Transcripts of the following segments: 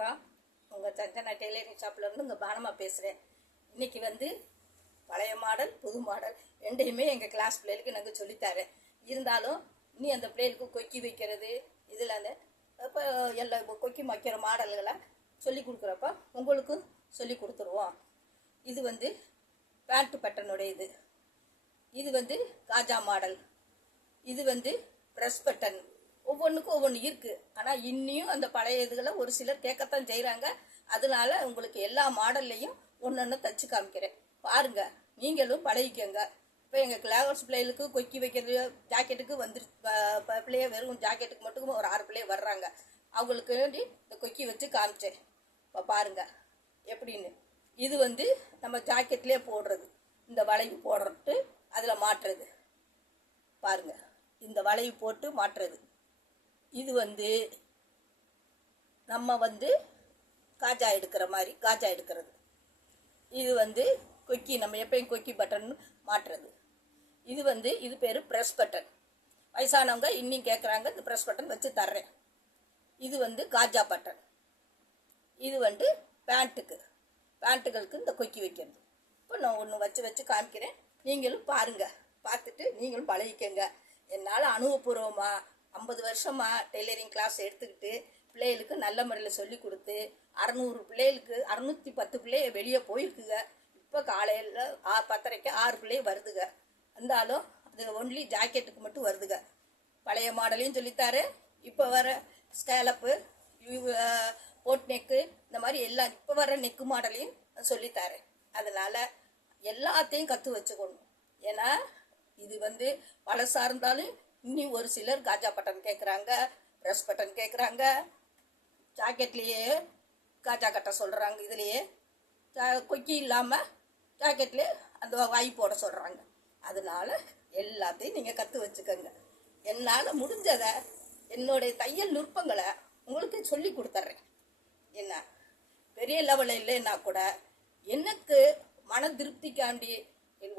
வணக்கம். உங்கள் சஞ்சனா டெய்லரிங் ஷாப்லேருந்து உங்கள் பானமாக பேசுகிறேன். இன்றைக்கி வந்து பழைய மாடல் புது மாடல் ரெண்டையுமே எங்கள் கிளாஸ் பிள்ளைகளுக்கு நாங்கள் சொல்லித்தரேன். இருந்தாலும் இனி அந்த பிள்ளைகளுக்கு கொக்கி வைக்கிறது இதில் அந்த இப்போ எல்லா கொக்கி வைக்கிற மாடல்களை சொல்லி கொடுக்குறப்ப உங்களுக்கும் சொல்லி கொடுத்துருவோம். இது வந்து பேண்ட்டு பட்டனுடைய இது வந்து காஜா மாடல், இது வந்து ப்ரெஸ் பட்டன். ஒவ்வொன்றுக்கும் ஒவ்வொன்று இருக்குது. ஆனால் இன்னியும் அந்த பழைய இதுகளை ஒரு சிலர் கேட்கத்தான் செய்கிறாங்க. அதனால உங்களுக்கு எல்லா மாடல்லையும் ஒன்று ஒன்று தச்சு காமிக்கிறேன், பாருங்க, நீங்களும் பழகிக்கங்க. இப்போ எங்கள் கிளாஸ் பிள்ளைகளுக்கு கொக்கி வைக்கிறது ஜாக்கெட்டுக்கு பிள்ளைய வெறும் ஜாக்கெட்டுக்கு மட்டும் ஒரு 6 பிள்ளைய வர்றாங்க. அவங்களுக்கு வேண்டி இந்த கொக்கி வச்சு காமிச்சேன். இப்போ பாருங்க எப்படின்னு. இது வந்து நம்ம ஜாக்கெட்லேயே போடுறது, இந்த வளைவு போடுறது, அதில் மாட்டுறது. பாருங்க, இந்த வளைவு போட்டு மாட்டுறது. இது வந்து நம்ம வந்து காஜா எடுக்கிற மாதிரி காஜா எடுக்கிறது. இது வந்து கொக்கி, நம்ம எப்பயும் கொக்கி பட்டன் மாட்டுறது. இது வந்து இது பேர் ப்ரெஸ் பட்டன். வயசானவங்க இன்னும் கேட்குறாங்க, இந்த ப்ரெஸ் பட்டன் வச்சு தர்றேன். இது வந்து காஜா பட்டன். இது வந்து பேண்ட்டுகளுக்கு இந்த கொக்கி வைக்கிறது. இப்போ நான் ஒன்று வச்சு காமிக்கிறேன், நீங்களும் பாருங்கள். பார்த்துட்டு நீங்களும் பழகிக்கங்க. என்னால் அனுபவபூர்வமாக 50 வருஷமாக டெய்லரிங் கிளாஸ் எடுத்துக்கிட்டு பிள்ளைகளுக்கு நல்ல முறையில் சொல்லி கொடுத்து 600 பிள்ளைகளுக்கு 610 பிள்ளைய வெளியே போயிருக்குங்க. இப்போ காலையில் 10:30க்கு 6 பிள்ளைய வருதுங்க. இருந்தாலும் அது ஒன்லி ஜாக்கெட்டுக்கு மட்டும் வருதுங்க. பழைய மாடலையும் சொல்லித்தாரேன், இப்போ வர ஸ்கேலப்பு, போட் நெக்கு, இந்த மாதிரி எல்லாம் இப்போ வர நெக்கு மாடலையும் சொல்லித்தாரேன். அதனால் எல்லாத்தையும் கற்று வச்சுக்கணும். ஏன்னா இது வந்து பழசாக இருந்தாலும் இன்னி ஒரு சிலர் காஜா பட்டன் கேட்குறாங்க, ப்ரெஸ் பட்டன் கேட்குறாங்க, ஜாக்கெட்லேயே காஜா கட்ட சொல்கிறாங்க. இதுலேயே கொக்கி இல்லாமல் ஜாக்கெட்லேயே அந்த வாய் போட சொல்கிறாங்க. அதனால் எல்லாத்தையும் நீங்கள் கற்று வச்சுக்கோங்க. என்னால் முடிஞ்சதை என்னுடைய தையல் நுட்பங்களை உங்களுக்கு சொல்லி கொடுத்துட்றேன். என்ன பெரிய லெவலில் இல்லைன்னா கூட எனக்கு மன திருப்திக்காண்டி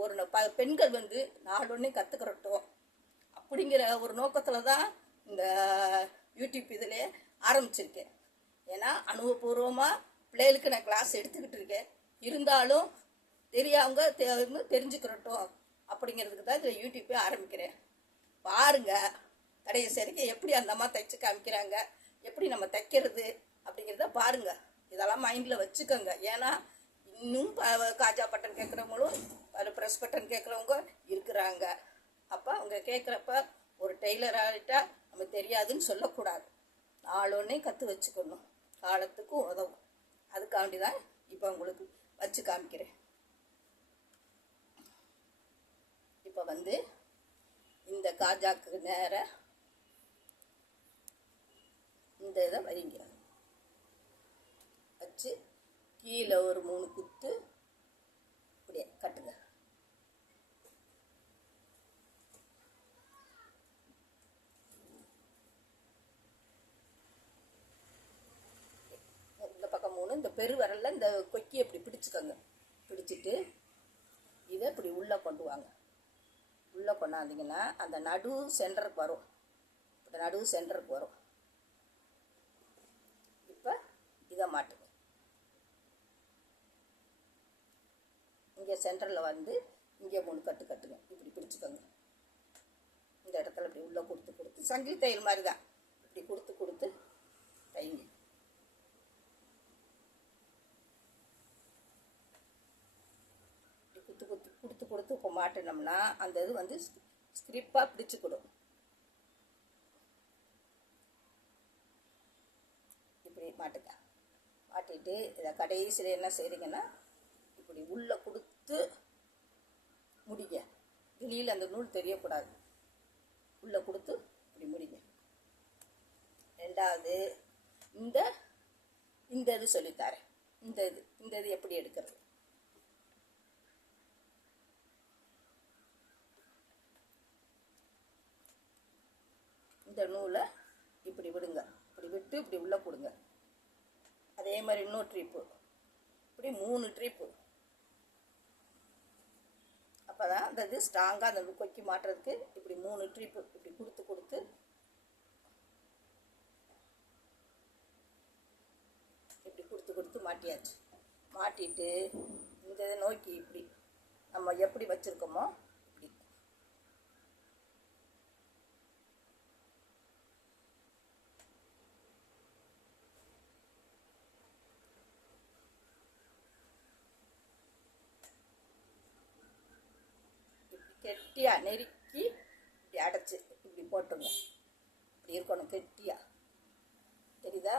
ஒரு பெண்கள் வந்து 4 ஒன்றையும் கற்றுக்கிறட்டும் அப்படிங்கிற ஒரு நோக்கத்தில் தான் இந்த யூடியூப் இதில் ஆரம்பிச்சிருக்கேன். ஏன்னா அனுபவபூர்வமாக பிள்ளைகளுக்கு நான் கிளாஸ் எடுத்துக்கிட்டு இருக்கேன். இருந்தாலும் தெரியாதவங்க தெரிஞ்சுக்கிறட்டும் அப்படிங்கிறதுக்கு தான் இதில் யூடியூப்பே ஆரம்பிக்கிறேன். பாருங்கள், கடைசி சரிக்கு எப்படி அந்த அம்மா தைச்சு காமிக்கிறாங்க, எப்படி நம்ம தைக்கிறது அப்படிங்கிறத பாருங்கள். இதெல்லாம் மைண்டில் வச்சுக்கோங்க. ஏன்னா இன்னும் காஜா பட்டன் கேட்குறவங்களும் ப்ரெஸ் பட்டன் கேட்குறவங்க இருக்கிறாங்க. அப்போ அவங்க கேட்குறப்ப ஒரு டெய்லர் ஆகிட்டா நம்ம தெரியாதுன்னு சொல்லக்கூடாது. 4 ஒன்றையும் கற்று வச்சுக்கணும், காலத்துக்கும் உதவும். அதுக்காண்டி தான் இப்போ உங்களுக்கு வச்சு காமிக்கிறேன். இப்போ வந்து இந்த காஜாக்கு நேர இந்த இதை வைங்க, வச்சு கீழே ஒரு 3 குத்து இப்படியே கட்டுங்க. இந்த பெரு வரல இந்த கொக்கி இப்படி பிடிச்சிக்கோங்க. பிடிச்சிட்டு இதை இப்படி உள்ளே கொண்டு வாங்க. உள்ளே கொண்டாந்தீங்கன்னா அந்த நடு சென்டருக்கு வரும். இந்த நடு சென்டருக்கு வரும். இப்போ இதை மாட்டுங்க. இங்கே சென்டரில் வந்து இங்கே 3 கட்டு கட்டுங்க. இப்படி பிடிச்சிக்கோங்க. இந்த இடத்துல இப்படி உள்ளே கொடுத்து சங்கிலி தையல் மாதிரி தான் இப்படி கொடுத்து தைங்க. கொடுத்து இப்போ மாட்டினோம்னா அந்த இது வந்து ஸ்கிரிப்பாக பிடிச்சிக்கிடும். இப்படி மாட்டிட்டு இதை கடைசியில் என்ன செய்கிறீங்கன்னா இப்படி உள்ளே கொடுத்து முடிங்க. வெளியில் அந்த நூல் தெரியக்கூடாது. உள்ளே கொடுத்து இப்படி முடிங்க. ரெண்டாவது இந்த இது சொல்லித்தரேன். இந்த இது எப்படி எடுக்கிறது. இந்த நூலை இப்படி விடுங்க. இப்படி விட்டு இப்படி உள்ளே கொடுங்க. அதே மாதிரி இன்னொரு ட்ரிப்பு, இப்படி 3 ட்ரிப்பு. அப்போ தான் அந்த இது ஸ்ட்ராங்காக அந்த கொக்கி மாட்டுறதுக்கு இப்படி 3 ட்ரிப்பு இப்படி கொடுத்து மாட்டியாச்சு. மாட்டிட்டு இந்த இதை நோக்கி இப்படி நம்ம எப்படி வச்சுருக்கோமோ இப்படி கெட்டியாக நெருக்கி இப்படி அடைச்சி இப்படி போட்டுருங்க. இப்படி இருக்கணும் கெட்டியாக, தெரியுதா?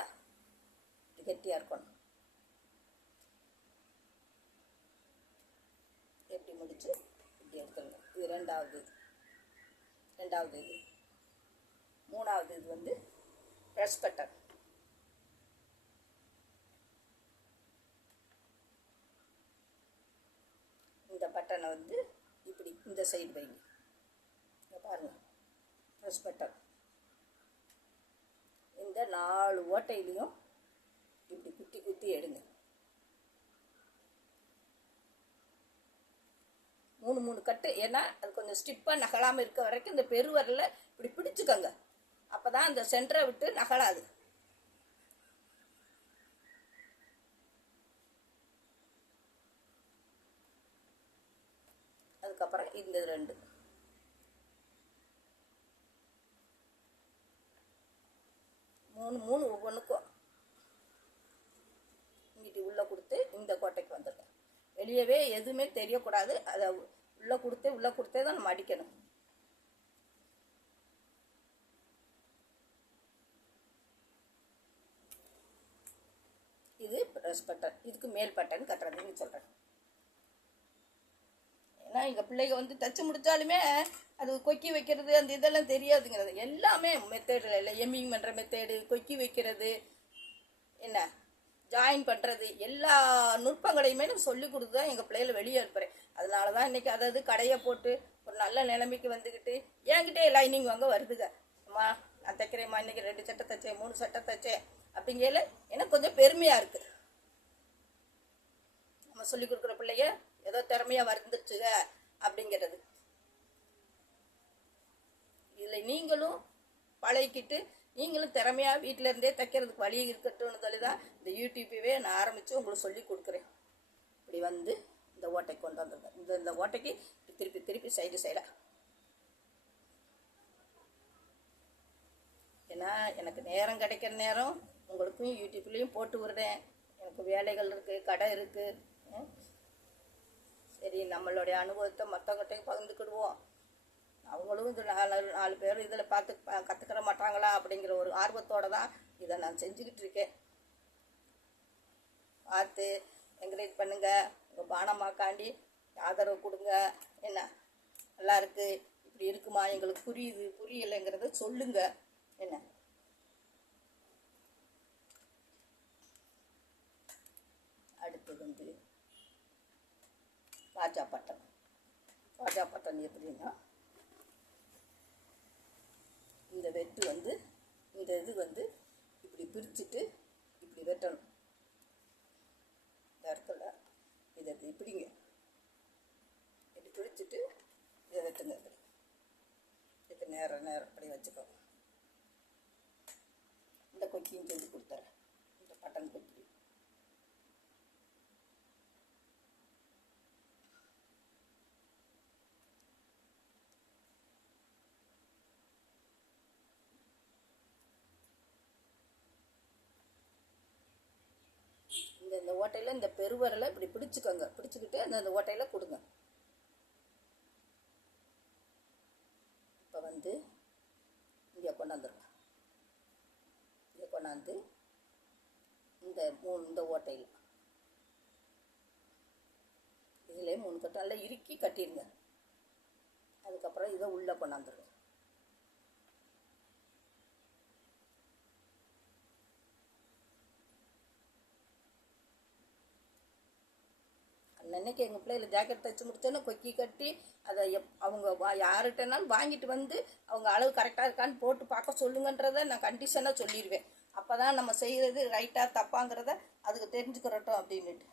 இப்படி கெட்டியாக இருக்கணும். எப்படி முடிச்சு இப்படி எடுத்துருங்க. இது ரெண்டாவது இது. மூணாவது இது வந்து ப்ரெஸ் பட்டன். இந்த பட்டனை வந்து இப்படி இந்த சைடு வைங்க. பாருங்கள், ப்ரெஸ் பட்டன். இந்த 4 ஓட்டையிலையும் இப்படி குத்தி குத்தி எடுங்க. 3 கட்டு. ஏன்னா அது கொஞ்சம் ஸ்டிப்பாக நகலாமல் இருக்க வரைக்கும் இந்த பெருவரில் இப்படி பிடிச்சிக்கோங்க. அப்போ தான் அந்த சென்டரை விட்டு நகலாது. அதுக்கப்புறம் இந்த 2 3 ஒவ்வொன்றுக்கும் இங்கிட்டு உள்ளே கொடுத்து இந்த கோட்டைக்கு வந்துடும். வெளியவே எதுவுமே தெரியக்கூடாது. அதை உள்ளே கொடுத்தே தான் நம்ம அடிக்கணும். இது ப்ரெஸ் பட்டன். இதுக்கு மேல் பட்டன் கட்டுறதுன்னு சொல்கிறேன். ஏன்னா எங்கள் பிள்ளைங்க வந்து தச்சு முடித்தாலுமே அது கொக்கி வைக்கிறது அந்த இதெல்லாம் தெரியாதுங்கிறது. எல்லாமே மெத்தேடில் இல்லை, எம்மிங் பண்ணுற மெத்தேடு, கொக்கி வைக்கிறது, என்ன ஜாயின் பண்ணுறது, எல்லா நுட்பங்களையுமே நான் சொல்லி கொடுத்து தான் எங்கள் பிள்ளைகளை வெளியே அனுப்புகிறேன். அதனால தான் இன்றைக்கி அதாவது கடையை போட்டு ஒரு நல்ல நிலைமைக்கு வந்துக்கிட்டு என்கிட்டே லைனிங் வாங்க வருதுங்க. அம்மா நான் தைக்கிறேம்மா, இன்றைக்கி 2 சட்டை தைச்சேன், 3 சட்டை தைச்சேன் அப்படிங்கல எனக்கு கொஞ்சம் பெருமையாக இருக்குது. நம்ம சொல்லி கொடுக்குற பிள்ளைங்க ஏதோ திறமையாக வந்துச்சுங்க அப்படிங்கிறது. இதில் நீங்களும் பழகிக்கிட்டு நீங்களும் திறமையாக வீட்டில் இருந்தே தைக்கிறதுக்கு வழி இருக்கட்டும்னு சொல்லி தான் இந்த யூடியூப்பவே நான் ஆரம்பித்து உங்களுக்கு சொல்லி கொடுக்குறேன். இப்படி வந்து இந்த ஓட்டைக்கு கொண்டு வந்துருங்க. இந்த ஓட்டைக்கு திருப்பி சைடாக. ஏன்னா எனக்கு நேரம் கிடைக்கிற நேரம் உங்களுக்கும் யூடியூப்லேயும் போட்டு விடுறேன். எனக்கு வேலைகள் இருக்குது, கடை இருக்குது. சரி, நம்மளுடைய அனுபவத்தை மற்றவங்கள்ட்டையும் பகிர்ந்துக்கிடுவோம். அவங்களும் இது 4 பேர் இதில் பார்த்து கற்றுக்கிற மாட்டாங்களா அப்படிங்கிற ஒரு ஆர்வத்தோடு தான் இதை நான் செஞ்சுக்கிட்டு இருக்கேன். பார்த்து என்கரேஜ் பண்ணுங்கள். உங்கள் பானமாக்காண்டி ஆதரவு கொடுங்க. என்ன நல்லா இருக்குது, இப்படி இருக்குமா, எங்களுக்கு புரியுது புரியலைங்கிறத சொல்லுங்கள். என்ன அடுத்தது வந்து ராஜா பட்டன் எப்படின்னா இந்த வெட்டு வந்து இந்த இது வந்து இப்படி பிரிச்சுட்டு இப்படி வெட்டணும். இந்த இடத்துல இதை இப்படிங்க இப்படி பிரிச்சுட்டு இதை வெட்டுங்க. இப்படி நேரம் அப்படி வச்சுக்கோங்க. இந்த கொக்கியும் செஞ்சு கொடுத்துறேன். இந்த பட்டன் கொக்கி இந்த ஓட்டையில் இந்த பெருவரில் இப்படி பிடிச்சிக்கோங்க. பிடிச்சிக்கிட்டு அந்த ஓட்டையில் கொடுங்க. இப்போ வந்து இங்கே கொண்டாந்துருங்க. இங்கே கொண்டாந்து இந்த ஓட்டையில் இதிலே 3 கட்டு நல்லா இறுக்கி கட்டிடுங்க. அதுக்கப்புறம் இதை உள்ளே கொண்டாந்துருங்க. அன்னைக்கு எங்கள் பிள்ளைகளை ஜாக்கெட் தைச்சி முடிச்சோன்னே கொக்கி கட்டி அதை அவங்க யார்கிட்டனாலும் வாங்கிட்டு வந்து அவங்க அளவு கரெக்டாக இருக்கான்னு போட்டு பார்க்க சொல்லுங்கன்றதை நான் கண்டிஷனாக சொல்லிடுவேன். அப்போ தான் நம்ம செய்கிறது ரைட்டாக தப்பாங்கிறத அதுக்கு தெரிஞ்சுக்கிறட்டும் அப்படின்னுட்டு.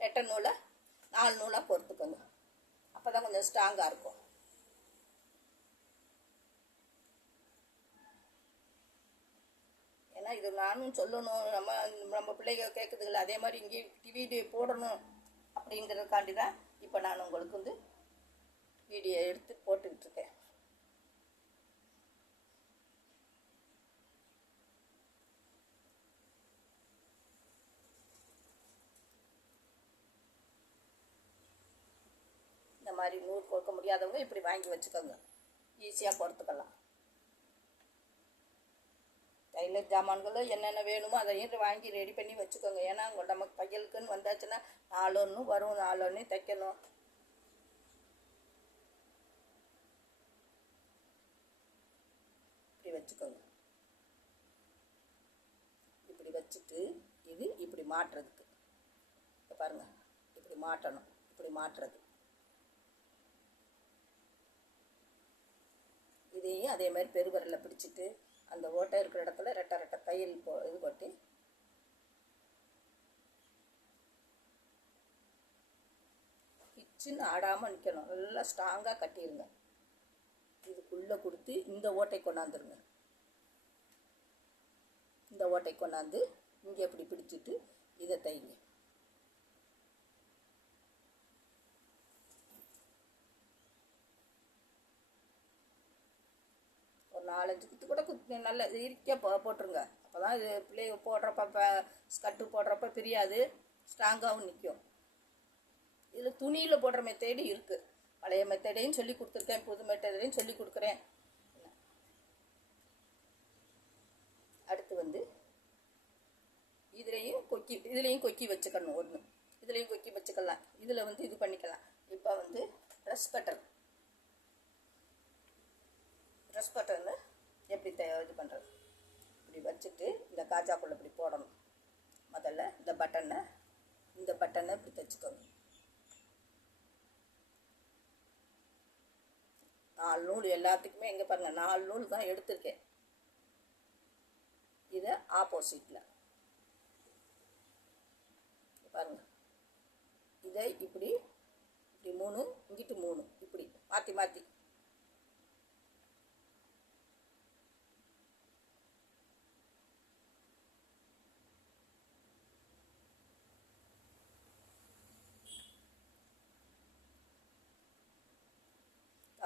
ரெட்டை நூலை 4 நூலாக பொறுத்துக்கோங்க. அப்போ தான் கொஞ்சம் ஸ்ட்ராங்காக இருக்கும். ஏன்னா இது நானும் சொல்லணும், நம்ம நம்ம பிள்ளைங்க கேட்குதுங்கள, அதே மாதிரி இங்கேயும் வீடியோ போடணும் அப்படிங்கிறதுக்காண்டி தான் இப்போ நான் உங்களுக்கு வந்து வீடியோ எடுத்து போட்டுக்கிட்டு இருக்கேன். இந்த மாதிரி நூறு கோர்க்க முடியாதவங்க இப்படி வாங்கி வச்சுக்கோங்க, ஈஸியாக பொறுத்துக்கலாம். டைலர் ஜாமான்களும் என்னென்ன வேணுமோ அதையும் வாங்கி ரெடி பண்ணி வச்சுக்கோங்க. ஏன்னா நமக்கு தையலுக்குன்னு வந்தாச்சுன்னா 4 ஒன்று வரும், 4 ஒன்று தைக்கணும். இப்படி வச்சுக்கோங்க. இப்படி வச்சுட்டு இது இப்படி மாட்டுறதுக்கு பாருங்கள், இப்படி மாட்டணும், இப்படி மாட்டுறது. இதையும் அதே மாதிரி பெருவரலில் பிடிச்சிட்டு அந்த ஓட்டை இருக்கிற இடத்துல ரெட்டை ரெட்டை தையல் இது போட்டு பிச்சுன்னு ஆடாமல் நிற்கணும். நல்லா ஸ்ட்ராங்காக கட்டிடுங்க. இதுக்குள்ளே கொடுத்து இந்த ஓட்டை கொண்டாந்துருங்க. இந்த ஓட்டை கொண்டாந்து இங்கே எப்படி பிடிச்சிட்டு இதை தைங்க. ஒரு 4-5 குத்து கூட நல்லா இறுக்கியாக போட்டுருங்க. அப்போ தான் இது பிள்ளைங்க போடுறப்ப ஸ்கட்டு போடுறப்ப பிரியாது, ஸ்ட்ராங்காகவும் நிற்கும். இதில் துணியில் போடுற மெத்தேடு இருக்குது. பழைய மெத்தடையும் சொல்லி கொடுத்துருக்கேன், புது மெத்தடையும் சொல்லி கொடுக்குறேன். அடுத்து வந்து இதுலேயும் கொக்கி வச்சுக்கணும். ஒன்று இதுலேயும் கொக்கி வச்சுக்கலாம். இதில் வந்து இது பண்ணிக்கலாம். இப்போ வந்து ட்ரெஸ் பட்டன் எப்படி இது பண்ணுறது, இப்படி வச்சுட்டு இந்த காஜாக்குள்ளே இப்படி போடணும். முதல்ல இந்த பட்டனை இப்படி தைச்சிக்கோங்க. 4 நூல் எல்லாத்துக்குமே எங்கே பாருங்கள், 4 நூல் தான் எடுத்திருக்கேன். இதை ஆப்போசிட்டில் பாருங்கள். இதை இப்படி 3 இங்கிட்டு 3 இப்படி மாற்றி மாற்றி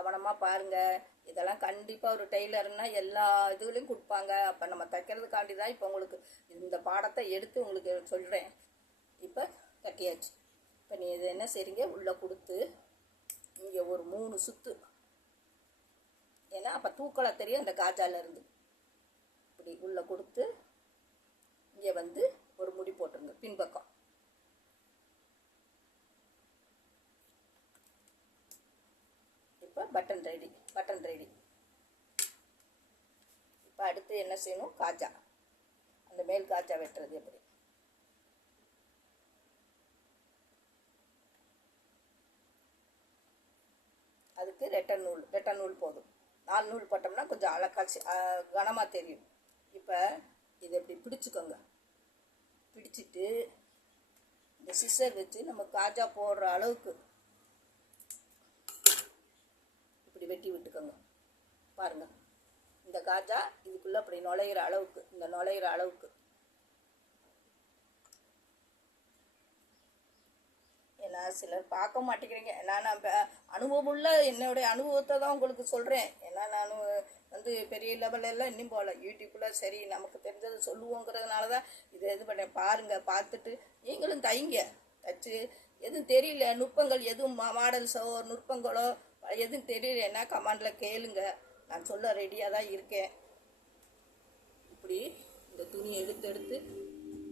கவனமாக பாருங்கள். இதெல்லாம் கண்டிப்பாக ஒரு டெய்லர்னால் எல்லா இதுகளையும் கொடுப்பாங்க. அப்போ நம்ம தைக்கிறதுக்காண்டி தான் இப்போ உங்களுக்கு இந்த பாடத்தை எடுத்து உங்களுக்கு சொல்கிறேன். இப்போ கட்டியாச்சு. இப்போ நீ இது என்ன செய்றீங்க, உள்ளே கொடுத்து இங்கே ஒரு 3 சுற்று, ஏன்னா அப்போ தூக்கலை தெரியும் அந்த காஜாலேருந்து. இப்படி உள்ளே கொடுத்து இங்கே வந்து ஒரு முடி போட்டுருங்க பின்பக்கம். இப்போ பட்டன் ரெடி. இப்போ அடுத்து என்ன செய்யணும், காஜா, அந்த மேல் காஜா வெட்டுறது எப்படி. அதுக்கு ரெட்டை நூல் போதும். 4 நூல் போட்டோம்னா கொஞ்சம் அழகா கனமாக தெரியும். இப்போ இதை இப்படி பிடிச்சிக்கோங்க. பிடிச்சிட்டு இந்த சிசர் வச்சு நம்ம காஜா போடுற அளவுக்கு இப்படி வெட்டி விட்டுக்கோங்க. பாருங்கள், இந்த காஜா இதுக்குள்ளே அப்படி நுழையிற அளவுக்கு ஏன்னா சிலர் பார்க்க மாட்டேங்கிறீங்க. நான் அனுபவமுள்ள என்னுடைய அனுபவத்தை தான் உங்களுக்கு சொல்கிறேன். ஏன்னா நான் வந்து பெரிய லெவலெல்லாம் இன்னும் போகல. யூடியூப்பில் சரி நமக்கு தெரிஞ்சதை சொல்லுவோங்கிறதுனால தான் இதை இது பண்ணேன். பாருங்கள், பார்த்துட்டு நீங்களும் தச்சு எதுவும் தெரியல, நுட்பங்கள் எதுவும் மாடல்ஸோ நுட்பங்களோ எதுவும் தெரியலன்னா கமெண்டில் கேளுங்க, நான் சொல்ல ரெடியாக தான் இருக்கேன். இப்படி இந்த துணியை எடுத்து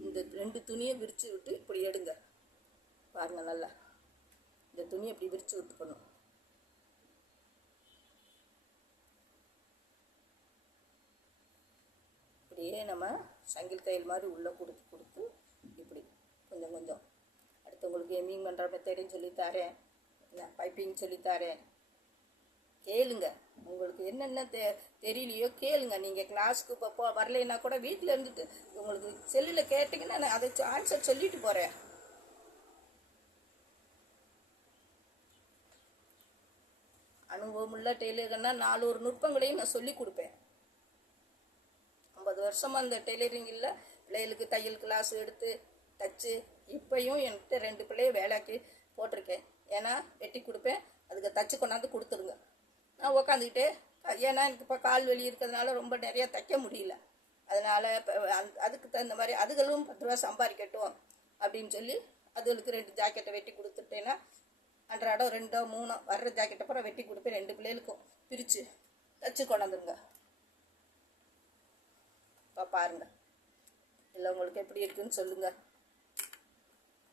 இந்த 2 துணியை விரித்து விட்டு இப்படி எடுங்க. பாருங்கள், நல்லா இந்த துணியை இப்படி விரித்து விட்டுக்கணும். இப்படியே நம்ம சங்கில் தையல் மாதிரி உள்ளே கொடுத்து இப்படி கொஞ்சம் அடுத்தவங்களுக்கு எம்மிங் பண்ணுற மெத்தடையும் சொல்லித்தாரேன், பைப்பிங் சொல்லித்தாரேன். கேளுங்க, உங்களுக்கு என்னென்ன தெரியலையோ கேளுங்க. நீங்கள் கிளாஸுக்கு இப்போ வரலைன்னா கூட வீட்டில் இருந்துட்டு உங்களுக்கு செல்லில் கேட்டிங்கன்னா நான் அதை ஆன்சர் சொல்லிட்டு போகிறேன். அனுபவமுள்ள டெய்லர்னா 4 நுட்பங்களையும் நான் சொல்லி கொடுப்பேன். 50 வருஷமாக அந்த டெய்லரிங்கில் பிள்ளைகளுக்கு தையல் கிளாஸ் எடுத்து தச்சு இப்போயும் என்கிட்ட 2 பிள்ளைய வேலைக்கு போட்டிருக்கேன். ஏன்னா வெட்டி கொடுப்பேன், அதுக்கு தச்சு கொண்டாந்து கொடுத்துருங்க. நான் உக்காந்துக்கிட்டே ஏன்னா எனக்கு இப்போ கால் வலி இருக்கிறதுனால ரொம்ப நிறையா தைக்க முடியல. அதனால் இப்போ அதுக்கு தகுந்த மாதிரி அதுகளும் 10 ரூபா சம்பாதிக்கட்டும் அப்படின்னு சொல்லி அதுகளுக்கு 2 ஜாக்கெட்டை வெட்டி கொடுத்துட்டேன்னா அன்றாடம் 2 3 வர்ற ஜாக்கெட்டை அப்புறம் வெட்டி கொடுப்பேன். 2 பிள்ளைகளுக்கும் பிரித்து தச்சு கொண்டாந்துருங்க. இப்போ பாருங்கள், இல்லை உங்களுக்கு எப்படி இருக்குதுன்னு சொல்லுங்கள்.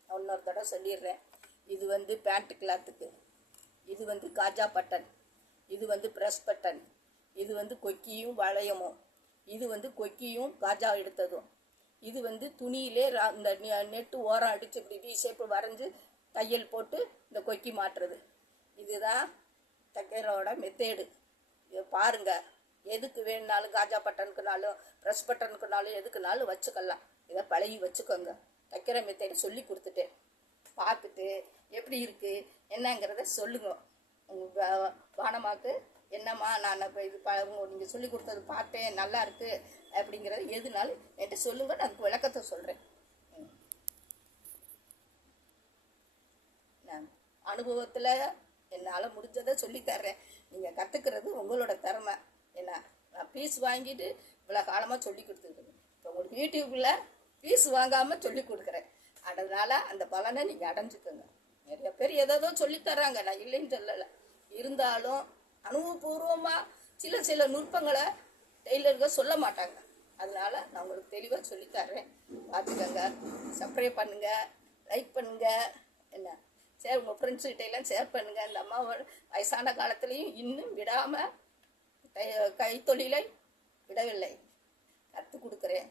இன்னொரு தடவை சொல்லிடுறேன். இது வந்து பேண்ட் கிளாத்துக்கு, இது வந்து காஜா பட்டன், இது வந்து ப்ரெஸ் பட்டன், இது வந்து கொக்கியும் வளையமும், இது வந்து கொக்கியும் காஜா எடுத்ததும், இது வந்து துணியிலே இந்த நெட்டு ஓரம் அடித்து இப்படி வி ஷேப்பு வரைஞ்சி தையல் போட்டு இந்த கொக்கி மாட்டுறது. இதுதான் தைக்கிறோட மெத்தேடு. இதை பாருங்கள். எதுக்கு வேணுனாலும் காஜா பட்டனுக்குனாலும் ப்ரெஸ் பட்டனுக்குனாலும் எதுக்குனாலும் வச்சுக்கலாம். இதை பழகி வச்சுக்கோங்க. தைக்கிற மெத்தேடு சொல்லி கொடுத்துட்டேன். பார்த்துட்டு எப்படி இருக்குது என்னங்கிறத சொல்லுங்க. உங்கள் வானமாக்கு என்னம்மா நான் இப்போ இது நீங்கள் சொல்லி கொடுத்தது பார்த்தேன், நல்லா இருக்குது அப்படிங்கிறது எதுனாலும் என்கிட்ட சொல்லுங்கள், நான் அதுக்கு விளக்கத்தை சொல்கிறேன். நான் அனுபவத்தில் என்னால் முடிஞ்சதை சொல்லித்தர்றேன். நீங்கள் கற்றுக்கிறது உங்களோட திறமை. என்ன நான் ஃபீஸ் வாங்கிட்டு இவ்வளோ காலமாக சொல்லி கொடுத்துருக்கேன். இப்போ உங்களுக்கு யூடியூப்பில் ஃபீஸ் வாங்காமல் சொல்லி கொடுக்குறேன். அதனால் அந்த பலனை நீங்கள் அடைஞ்சிக்கோங்க. நிறைய பேர் ஏதோ சொல்லித்தர்றாங்க, நான் இல்லைன்னு சொல்லலை. இருந்தாலும் அனுபவபூர்வமாக சில நுட்பங்களை டெய்லர்கள் சொல்ல மாட்டாங்க. அதனால் நான் உங்களுக்கு தெளிவாக சொல்லித்தர்றேன். பார்த்துக்கோங்க. சப்ஸ்கிரைப் பண்ணுங்கள், லைக் பண்ணுங்கள். என்ன சரி, உங்கள் ஃப்ரெண்ட்ஸுக்கிட்டையெல்லாம் ஷேர் பண்ணுங்கள். இந்த அம்மா வயசான காலத்துலேயும் இன்னும் விடாமல் கைத்தொழிலை விடவில்லை, கற்றுக் கொடுக்குறேன்.